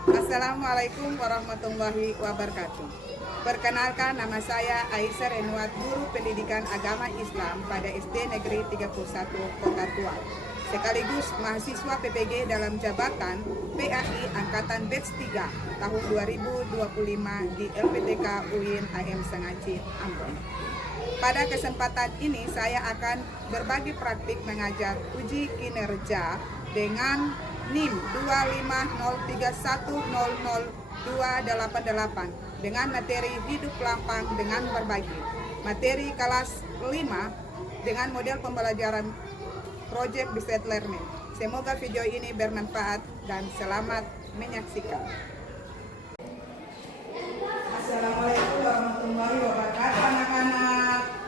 Assalamualaikum warahmatullahi wabarakatuh. Perkenalkan, nama saya Aisyah Renwat, guru pendidikan agama Islam pada SD Negeri 31 Kota Tua, sekaligus mahasiswa PPG dalam jabatan PAI Angkatan Batch 3 tahun 2025 di LPTK UIN AM Sengaci, Ambon. Pada kesempatan ini saya akan berbagi praktik mengajar uji kinerja dengan NIM 25031000288 dengan materi hidup lapang dengan berbagi. Materi kelas 5 dengan model pembelajaran Project Based Learning. Semoga video ini bermanfaat dan selamat menyaksikan. Assalamualaikum warahmatullahi wabarakatuh, anak-anak.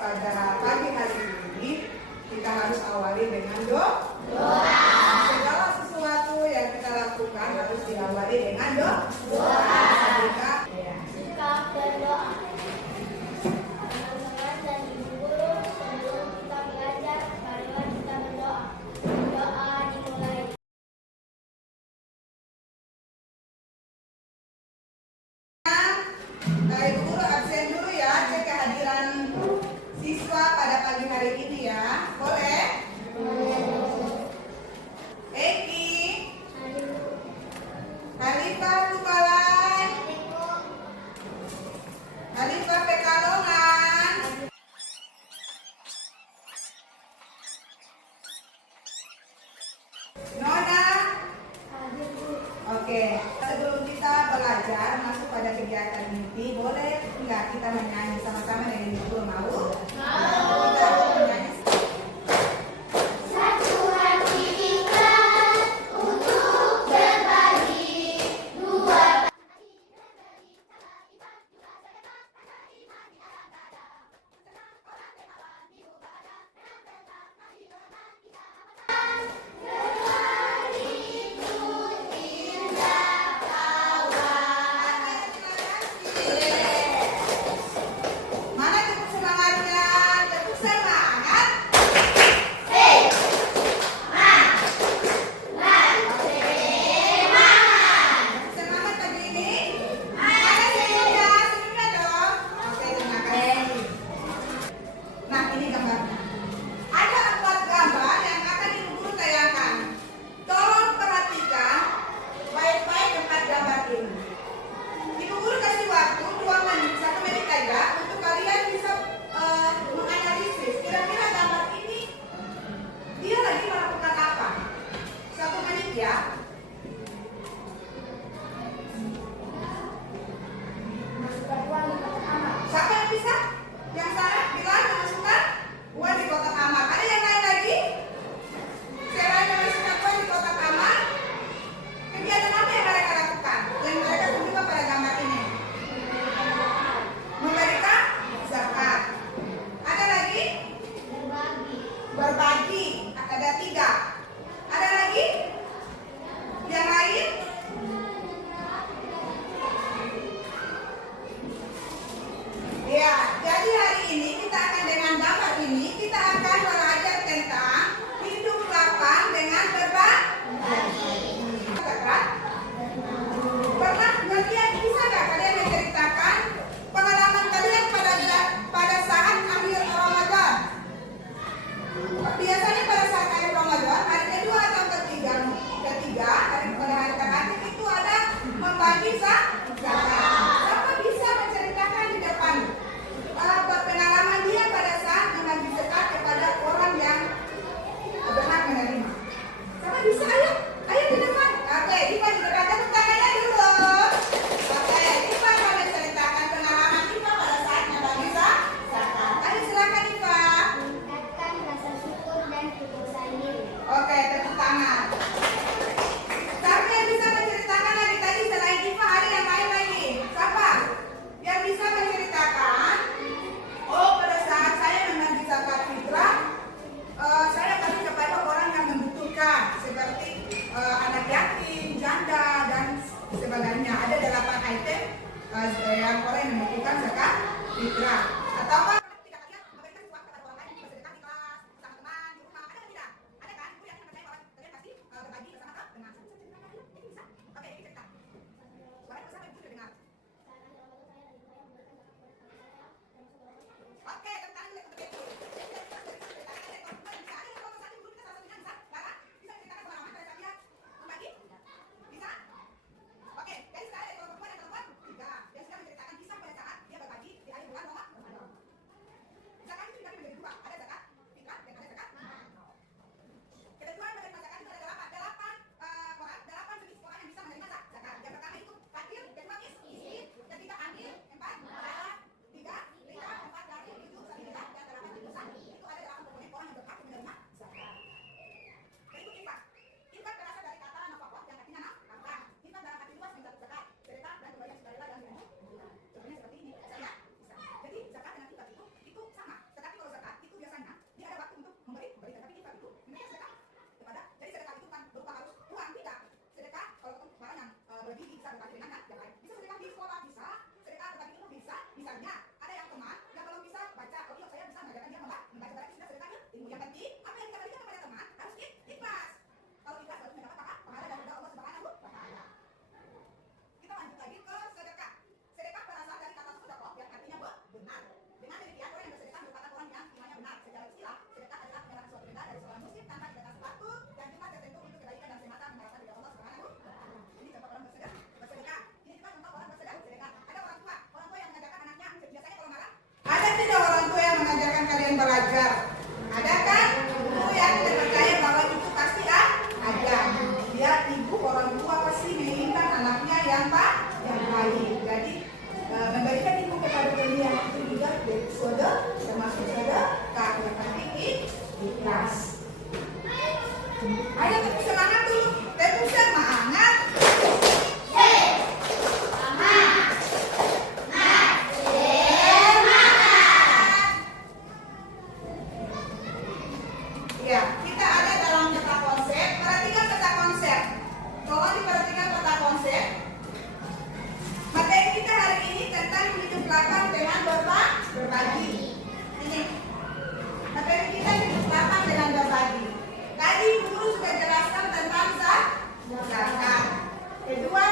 Pada pagi hari ini kita harus awali dengan doa. Segala sesuatu yang kita lakukan harus diawali dengan doa. Kita berdoa. Teman-teman dan ibu guru, sebelum kita belajar, marilah kita berdoa. Doa dimulai. Ibu guru absen dulu ya, cek kehadiran siswa pada pagi hari ini ya. Boleh? Eki, Khalifah Tubalan, Khalifah Pekalongan, Nona. Oke, sebelum kita belajar masuk pada kegiatan inti, boleh nggak kita menyanyi sama-sama dengan ibu guru? Mau? Kita menyanyi. Satu hati ikhlas untuk berbagi, dua Mana tepuk semangatnya? Tepuk semangat. Semangat pagi ini. Ada senyumnya, senyumnya dong. Oke, terima kasih. Nah, ini gambarnya. Ada 4 gambar yang akan ibu guru tayangkan. Tolong perhatikan baik-baik 4 gambar ini. Ibu guru kasih waktu 2 menit, 1 menit aja untuk kalian bisa menganalisis kira-kira gambar ini dia lagi melakukan apa. 1 menit ya. Siapa yang bisa? Yang sana bilang memasukkan uang di kotak amal. Ada yang lain lagi? Selain memasukkan uang di kotak amal, kegiatan apa yang mereka lakukan? Yang mereka tunjukkan pada gambar ini. Memberikan zakat. Ada lagi? Berbagi. Ada 3. Ada lagi? Yang lain? Ya, jadi hari ini kita akan dengan gambar ini kita akan belajar tentang hidup lapang dengan berbagi. Pernah kalian bisa nggak kalian menceritakan pengalaman kalian pada saat akhir Ramadan? Biasanya pada saat akhir Ramadan, hari kedua atau ketiga hari pada hari terakhir itu ada membagi zakat. Siapa bisa menceritakan di depan pengalaman dia pada saat membagi zakat kepada orang yang berhak menerima? Siapa bisa? Ayo di depan. Oke, Diva di depan, tepuk tangannya dulu. Oke, Diva mau menceritakan pengalaman Diva pada saat membagi zakat. Ayo silakan Diva. meningkatkan rasa syukur dan kepercayaan diri. Oke, tepuk tangan. Siapa yang bisa menceritakan lagi tadi selain Diva, ada yang lain lagi? Siapa yang bisa menceritakan? Oh, pada saat saya membagi zakat fitrah, saya kasih kepada orang yang membutuhkan, seperti anak yatim, janda dan sebagainya. Ada 8 item yang orang yang membutuhkan zakat fitrah. Atau apa? Tidak kalian memberikan sesuatu kepada orang lain, bersedekah di kelas, bersama teman, di rumah, ada tidak? Ada kan? Ibu yakin percaya bahwa kalian pasti berbagi bersama teman. Itu bisa. Oke, ini cerita. Suara bersama ibu sudah dengar. Oke, tepuk tangan dulu untuk ibu. Oke, jadi sekarang ada kelompok perempuan dan kelompok tiga. Dia sudah menceritakan kisah pada saat dia berbagi di akhir bulan Ramadan. Zakat itu dibagi menjadi dua, ada zakat fitrah dan ada zakat mal. Ketentuan menerima zakat itu ada delapan jenis orang yang bisa menerima zakat. Yang pertama itu fakir, kedua miskin, ketiga amil, empat adalah tiga, lima, empat dari tujuh, sembilan dan delapan itu sah. Itu ada delapan komponen orang yang berhak menerima zakat. Berikut infak. Infak berasal dari kata nafkah yang artinya nafkah. Infak dalam arti luas mencakup zakat, sedekah dan kebaikan sukarela dan ilmu. Contohnya seperti ini, saya bisa. Jadi zakat dengan infak itu sama. Tetapi kalau zakat itu biasanya dia ada waktu untuk memberikan. Tapi infak itu sebenarnya sedekah kepada. Jadi sedekah itu kan berupa harus uang tidak. Sedekah kalau barang yang berlebih bisa berbagi dengan yang lain. Bisa sedekah di sekolah bisa. Sedekah berbagi ilmu bisa. Misalnya ada yang teman yang belum bisa baca audio saya bisa mengajarkan dia membaca berarti sudah sedekah ilmu. Yang penting apa yang kita berikan kepada teman harus ikhlas. Kalau ikhlas harus mendapat pahala dari Allah Subhanahu wa Ta'ala. Kita lanjut lagi ke sedekah. Sedekah berasal dari kata sedekah yang artinya benar. Dengan demikian orang yang bersedekah merupakan orang yang imannya benar. Secara istilah, sedekah adalah menyerahkan suatu benda dari seorang muslim tanpa dikatakan sepatu dan jumlah tertentu untuk kebaikan dan semata mengharapkan dari Allah Subhanahu wa Ta'ala. Ini contoh orang bersedekah. Ini juga contoh orang bersedekah. Ada orang tua yang mengajarkan anaknya biasanya kalau marah. Ada tidak orang tua yang mengajarkan kalian belajar? Ada kan? Ibu yang tidak percaya bahwa itu pasti ada. Dia ibu orang tua pasti menginginkan anaknya yang baik. Jadi memberikan ilmu kepada kalian itu juga episode termasuk sedekah yang penting ikhlas. Ayo tepuk semangat dulu, tepuk semangat. Ya, kita ada dalam peta konsep. Perhatikan peta konsep. Tolong diperhatikan peta konsep. Materi kita hari ini tentang hidup lapang dengan berbagi. Ini materi kita hidup lapang dengan berbagi. Tadi guru sudah jelaskan tentang zakat. Kedua,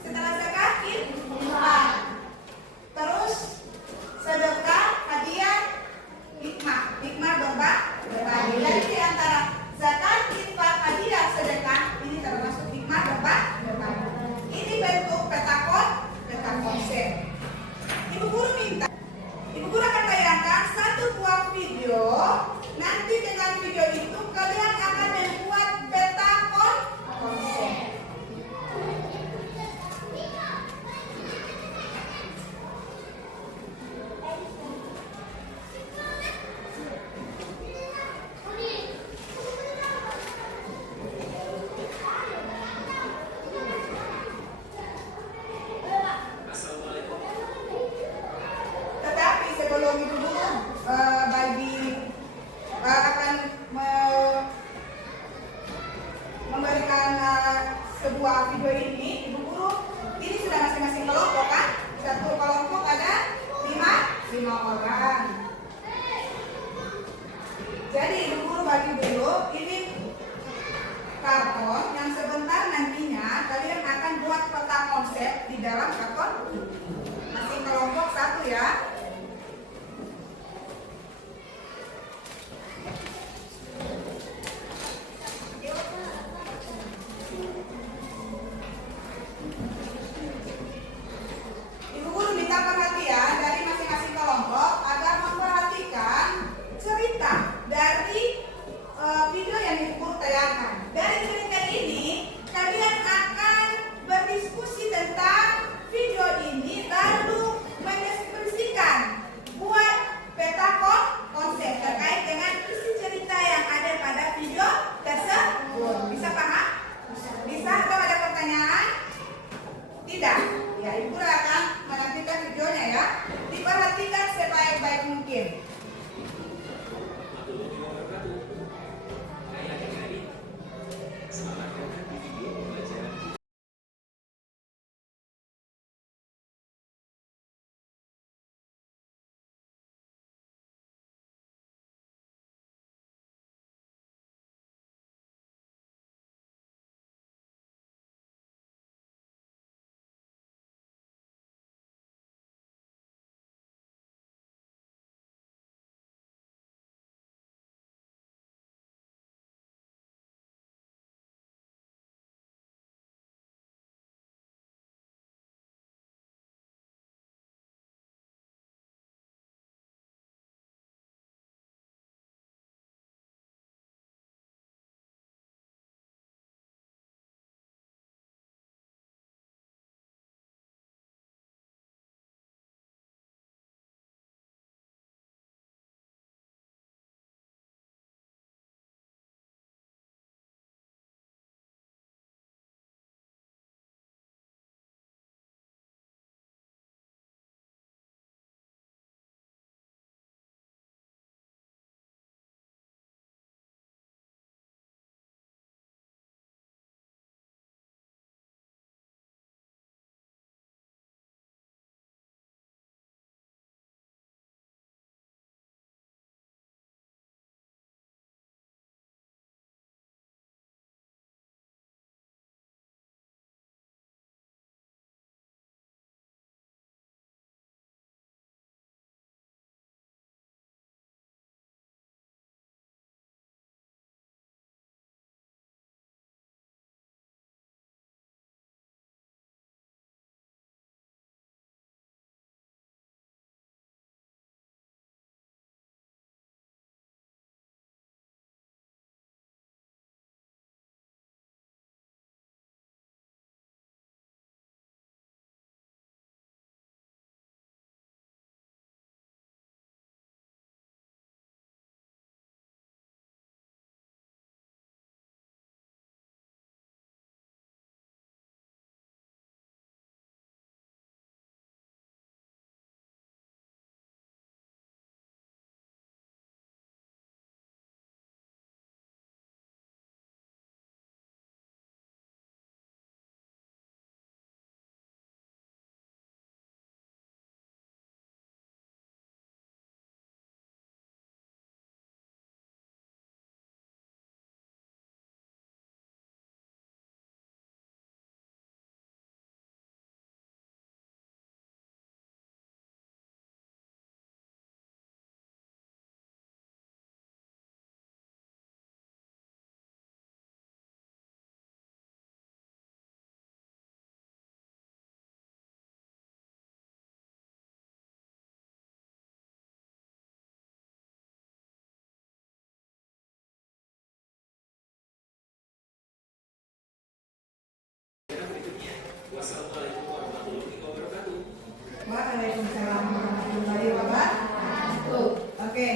setelah zakat infak. Terus sedekah, hadiah, hikmah berbagi. Jadi di antara zakat, infak, hadiah, sedekah ini termasuk hikmah berbagi. Ini bentuk peta konsep. Ibu guru akan bayangkan satu buah video. Nanti dengan video itu kalian akan membuat peta konsep. Tetapi sebelum ibu guru memberikan sebuah video ini, ibu guru ini sudah masing-masing kelompok kan? Satu kelompok ada 5 orang. Jadi ibu guru bagi dulu ini karton yang sebentar nantinya kalian akan buat peta konsep di dalam karton. Masing kelompok satu ya. Ibu guru minta perhatian dari masing-masing kelompok agar memperhatikan cerita dari video yang ibu guru tayangkan. Dari cerita ini Waalaikumsalam warahmatullahi wabarakatuh. Oke,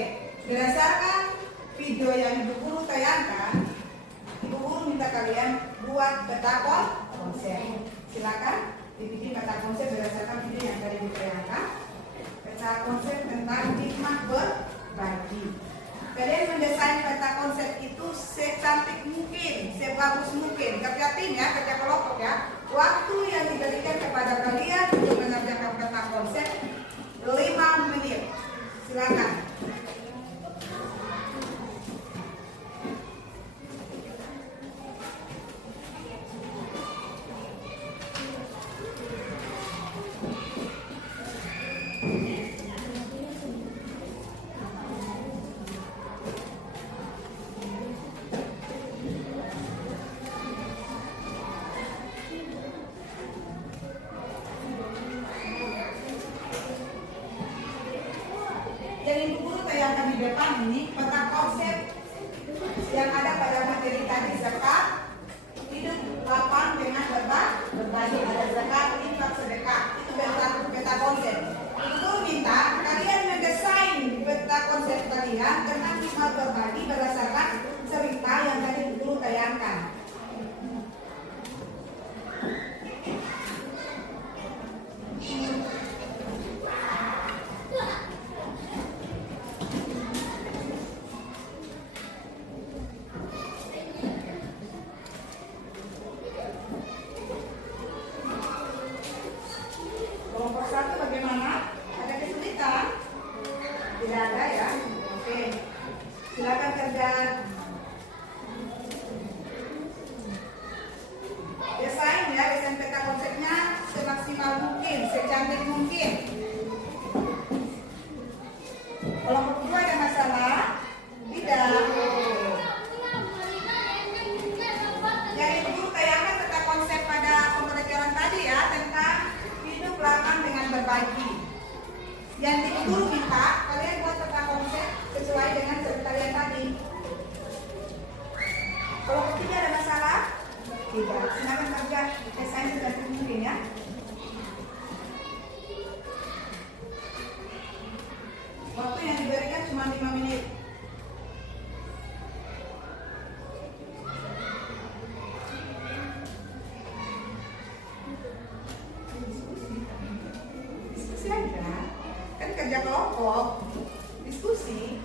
berdasarkan video yang Ibu Guru tayangkan, Ibu Guru minta kalian buat peta konsep. Silakan dibikin peta konsep berdasarkan video yang tadi ditayangkan. Peta konsep tentang hikmah berbagi. Kalian mendesain peta konsep itu secantik mungkin, sebagus mungkin. Kerja tim ya, kerja kelompok ya. Waktu yang diberikan kepada kalian untuk mengerjakan peta konsep 5 menit. Silakan. Yang Ibu Guru tayangkan di depan ini peta konsep yang ada pada materi tadi, zakat, hidup lapang dengan berbagi, ada zakat, infak, sedekah. Itu peta konsep. Ibu Guru minta kalian mendesain peta konsep kalian tentang hikmah berbagi berdasarkan cerita yang tadi Ibu Guru tayangkan. Kelompok 1 bagaimana? Ada kesulitan? Tidak ada ya? Oke. Silakan kerja. Desain peta konsepnya semaksimal mungkin, secantik mungkin. Kelompok 2 ada masalah? Tidak. Yang Ibu Guru tayangkan peta konsep pada pembelajaran tadi ya, tentang hidup lapang dengan berbagi. Yang Ibu Guru minta kalian buat peta konsep sesuai dengan cerita yang tadi. Kelompok 3 ada masalah? Tidak. Silakan kerja desain secantik mungkin ya. Waktu yang diberikan cuma 5 menit. Diskusi aja. Kan kerja kelompok. Diskusi.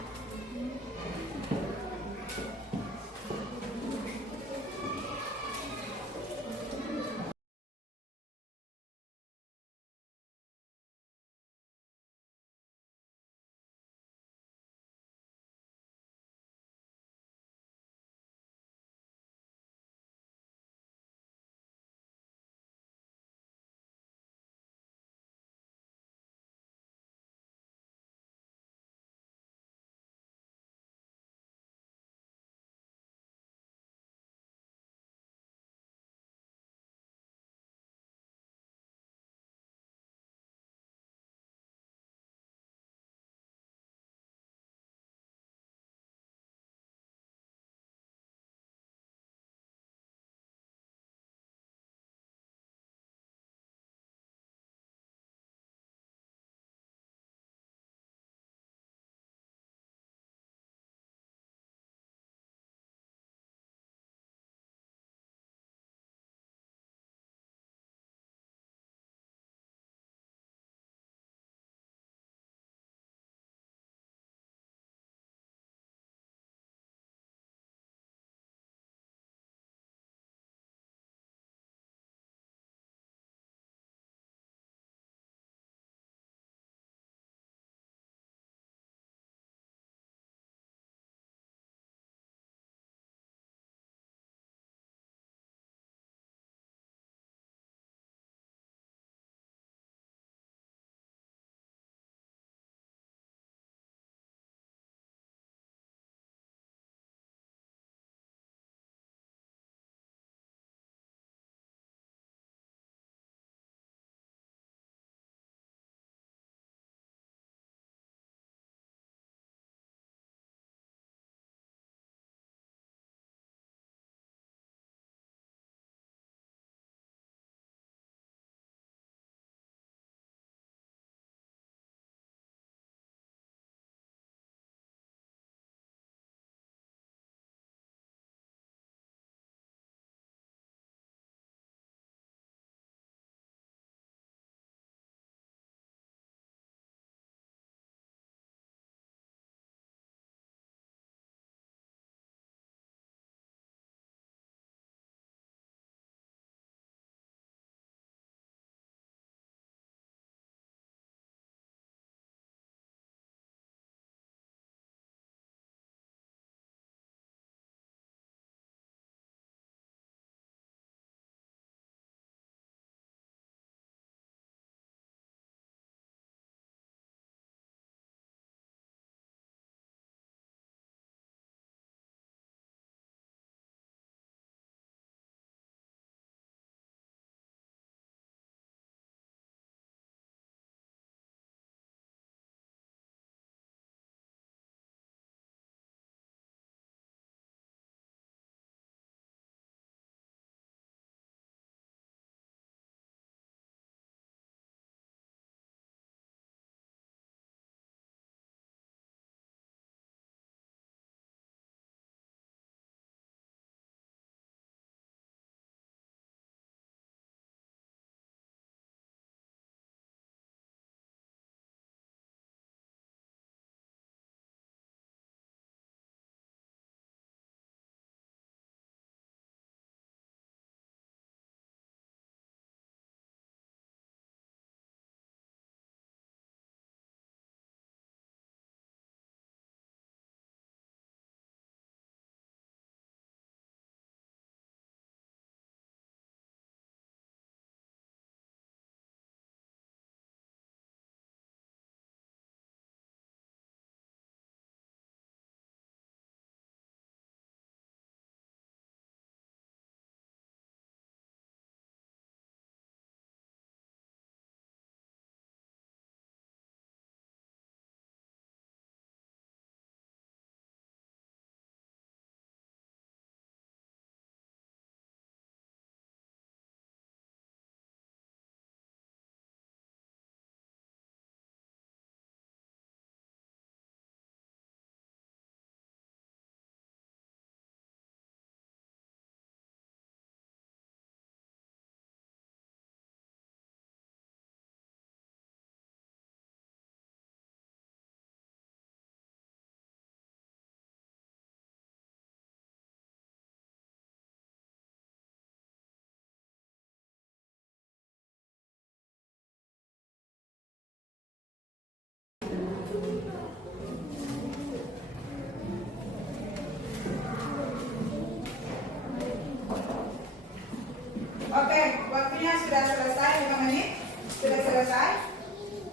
Oke, waktunya sudah selesai 5 menit. Sudah selesai.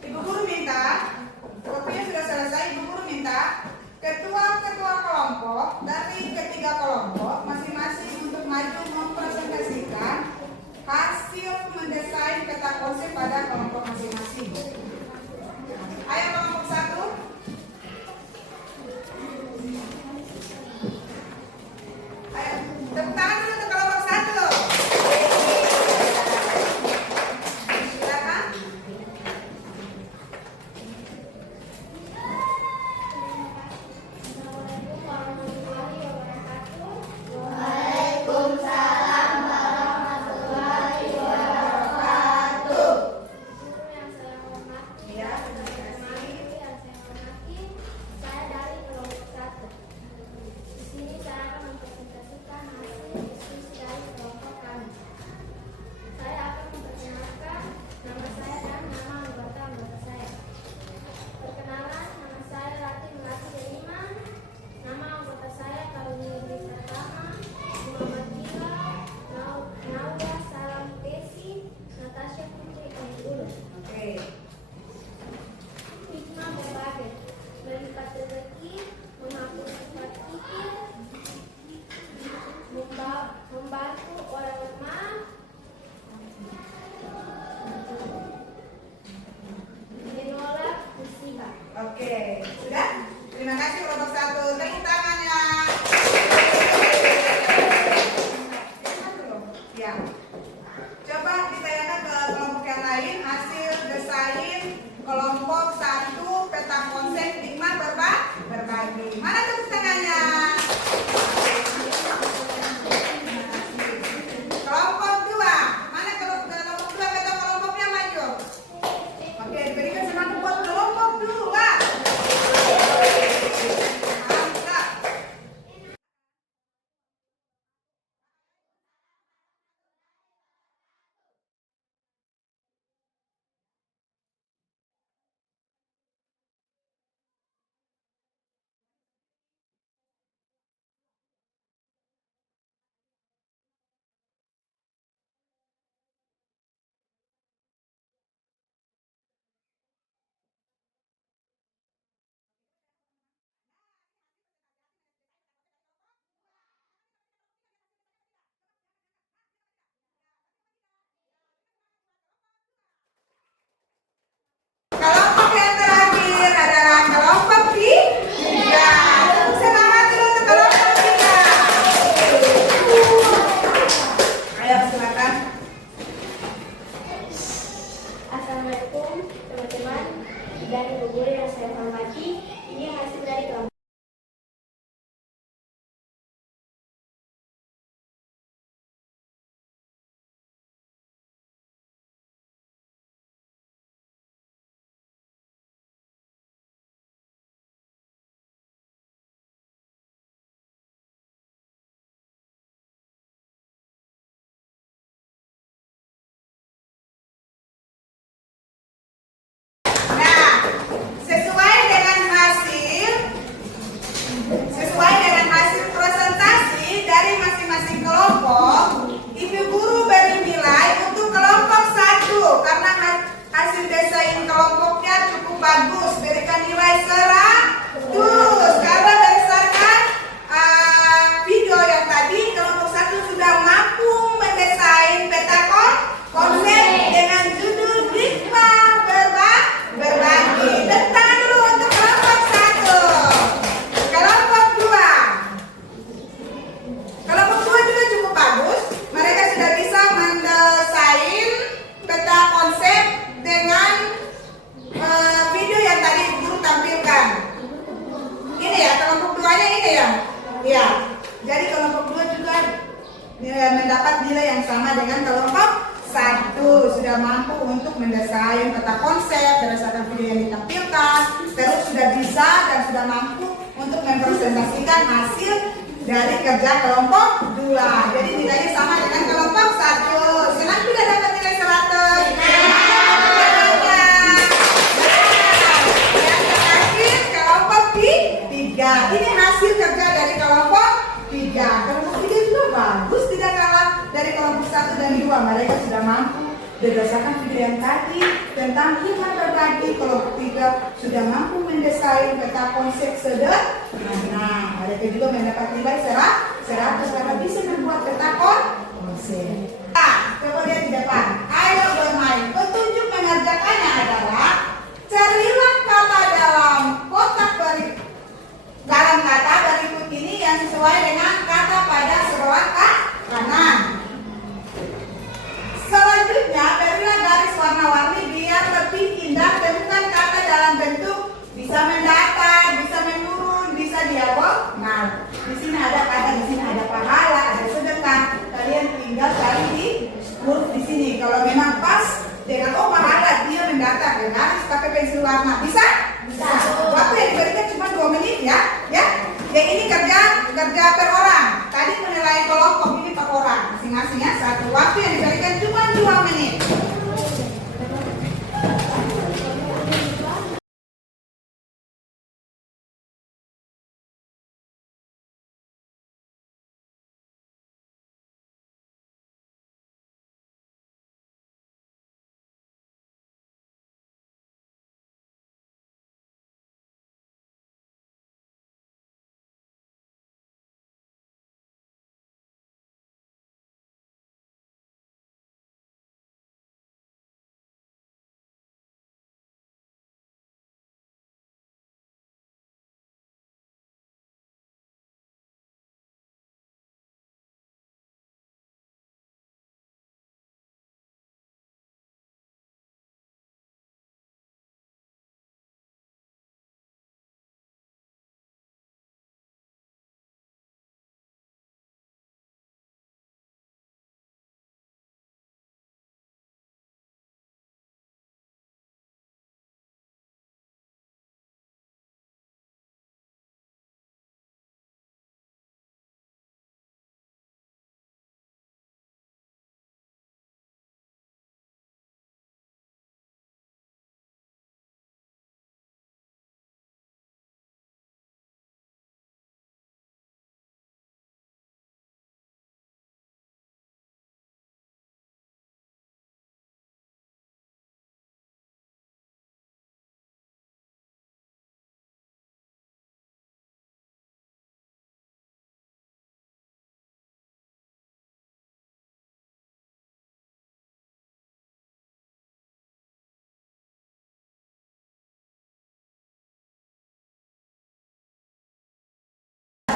Ibu guru minta, waktunya sudah selesai. Ibu guru minta ketua-ketua kelompok dari ketiga kelompok masing-masing untuk maju mempresentasikan hasil mendesain peta konsep pada kelompok masing-masing. Ayo kelompok 1. Ayo, tepuk tangan dulu untuk kelompok 1. Silakan. Assalamualaikum warahmatullahi wabarakatuh. Waalaikumsalam warahmatullahi wabarakatuh. Guru yang saya hormati, Ya, terima kasih. yang saya hormati, saya dari kelompok 1. Di sini saya akan mempresentasikan hasil diskusi dari kelompok kami. Saya akan memperkenalkan nama saya dan nama anggota saya. Perkenalan, nama saya Rati Melati Deniman. Nama anggota saya Karunia Dwi Pratama, Muhammad Gila, Nauda Salam Pesi, Natasha Putri Anggulu. Oke. Hikmah berbagai, melipat rezeki, menghapus sifat kikir, membantu orang lemah, menolak musibah. Oke, sudah? Terima kasih kelompok 1. Tepuk tangannya. Ya. Coba ditayangkan ke kelompok yang lain hasil desain kelompok 1 peta konsep hikmah berbagi. Mana tepuk tangannya? Kelompok 2. Mana kelompok 2 kata kelompoknya maju? Oke, berikan semangat buat kelompok 2. Mantap. Kelompok yang terakhir adalah kelompok 3. Semangat dulu untuk kelompok 3. Ayo silakan. Assalamualaikum teman-teman dan ibu guru yang saya hormati. Ini hasil dari kelompok. Nah, sesuai dengan hasil presentasi dari masing-masing kelompok, ibu guru beri nilai untuk kelompok 1 karena hasil desain kelompoknya cukup bagus. Berikan nilai 100 karena berdasarkan video yang tadi kelompok 1 sudah mampu mendesain peta konsep dengan judul hikmah berbagi. Tepuk tangan dulu untuk kelompok 1. Kelompok 2. Kelompok 2 juga cukup bagus. Mereka sudah bisa mendesain peta konsep dengan video yang tadi guru tampilkan. Ini ya kelompok 2-nya ini ya. Iya. Jadi kelompok 2 juga mendapat nilai yang sama dengan kelompok 1. Sudah mampu untuk mendesain peta konsep berdasarkan video yang ditampilkan. Terus sudah bisa dan sudah mampu untuk mempresentasikan hasil dari kerja kelompok 2. Jadi nilainya sama dengan kelompok 1. Senang sudah dapat nilai 100. Yang terakhir kelompok 3. Ini hasil kerja dari kelompok 3. Kelompok 3 juga bagus, tidak kalah dari kelompok 1 dan 2 mereka sudah mampu berdasarkan video yang tadi tentang iman berbagi. Kelompok 3 sudah mampu mendesain peta konsep sederhana. Mereka juga mendapat nilai 100 karena bisa membuat peta konsep. Coba lihat di depan. Ayo bermain. Petunjuk mengerjakannya adalah carilah kata dalam kotak kata berikut ini yang sesuai dengan kata pada sebelah kanan. Selanjutnya, berilah garis warna-warni biar lebih indah. Temukan kata dalam bentuk bisa mendatar, bisa menurun, bisa diagonal. Di sini ada kata, di sini ada pahala, ada sedekah. Kalian tinggal cari di huruf di sini. Kalau memang pas dengan pahala dia mendatar dengan garis pakai pensil warna. Bisa? Bisa. Waktu yang diberikan cuma 2 menit ya. Yang ini kerja per orang. Tadi penilaian kelompok ini per orang. Masing-masing ya. Satu waktu yang diberikan cuma 2 menit.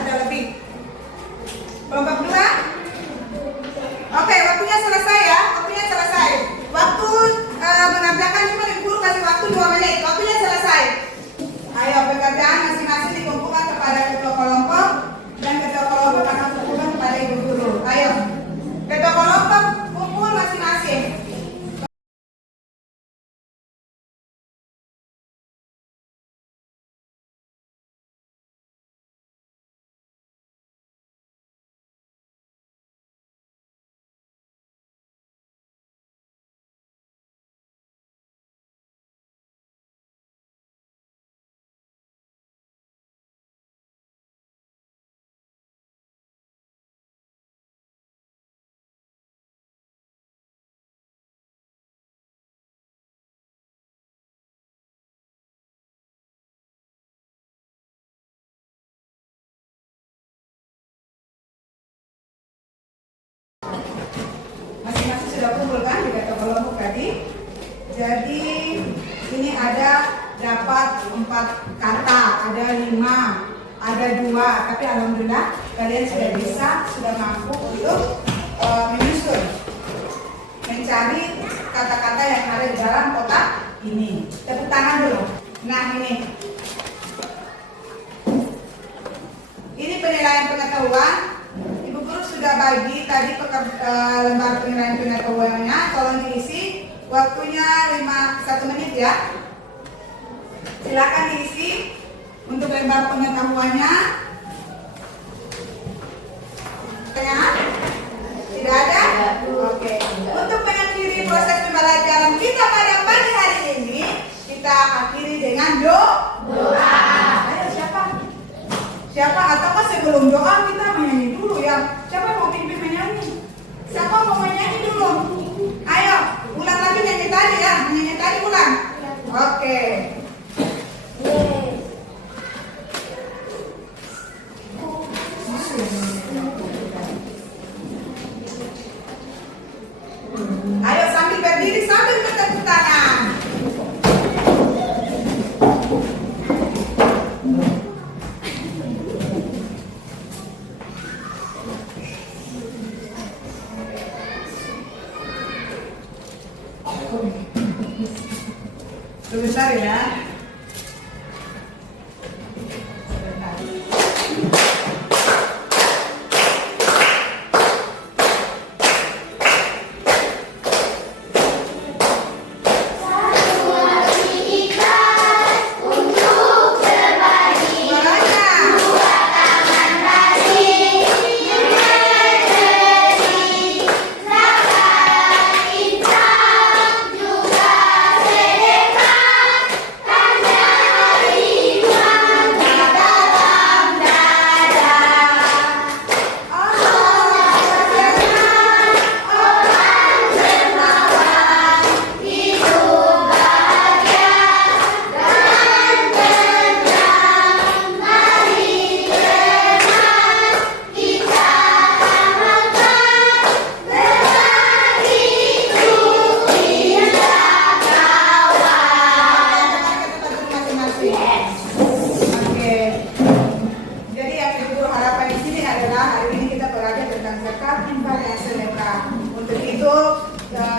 Lebih. Kelompok 2. Oke, waktunya selesai ya. Waktunya selesai. Waktu mengerjakan cuma 10 kasih waktu 2 menit. Waktunya selesai. Ayo pekerjaan masing-masing dikumpulkan kepada ketua kelompok dan ketua kelompok akan kumpulkan kepada ibu guru. Ayo. Ketua kelompok kumpul masing-masing. Masing-masing sudah kumpul kan di ketua kelompok tadi. Jadi ini dapat 4 kata, ada 5, ada 2. Tapi alhamdulillah kalian sudah mampu untuk menyusun, mencari kata-kata yang ada di dalam kotak ini. Tepuk tangan dulu. Nah ini penilaian pengetahuan. Ibu guru sudah bagi tadi lembar penilaian pengetahuannya. Tolong diisi. Waktunya 1 menit ya. Silakan diisi untuk lembar pengetahuannya. Pertanyaan? Tidak ada? Oke. Untuk mengakhiri proses pembelajaran kita pada pagi hari ini, kita akhiri dengan doa. Ayo siapa? Atau sebelum doa kita menyanyi dulu ya. Siapa mau pimpin menyanyi? Siapa mau menyanyi? Ayo sambil berdiri sambil bertepuk tangan. Sebentar ya.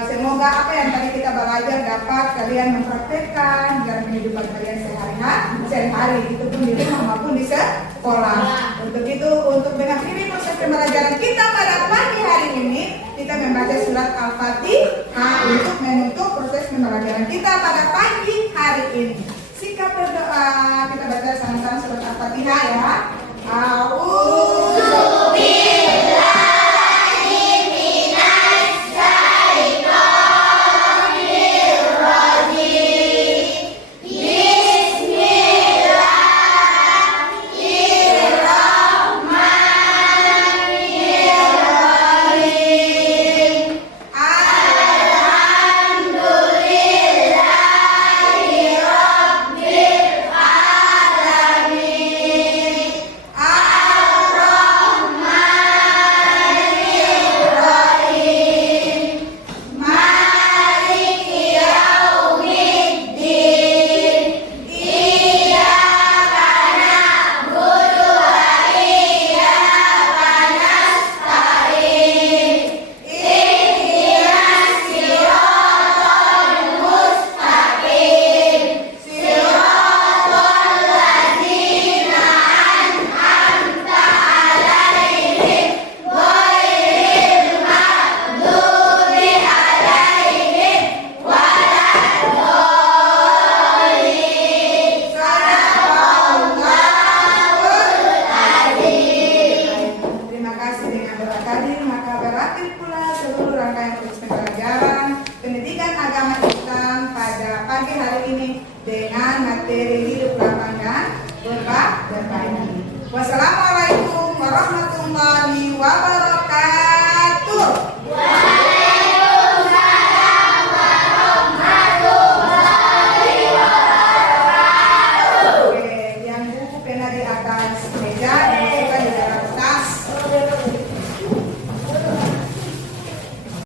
Semoga apa yang tadi kita belajar dapat kalian mempraktekkan dalam kehidupan kalian sehari-hari, itu pun di rumah maupun di sekolah. Untuk itu, untuk mengakhiri proses pembelajaran kita pada pagi hari ini, kita membaca surat Al-Fatihah untuk menutup proses pembelajaran kita pada pagi hari ini. Sikap berdoa, kita baca sama-sama surat Al-Fatihah ya. Dengan materi hidup lapangan berbagi. Wassalamualaikum warahmatullahi wabarakatuh. Waalaikumsalam warahmatullahi wabarakatuh. Oke, yang buku pena di atas meja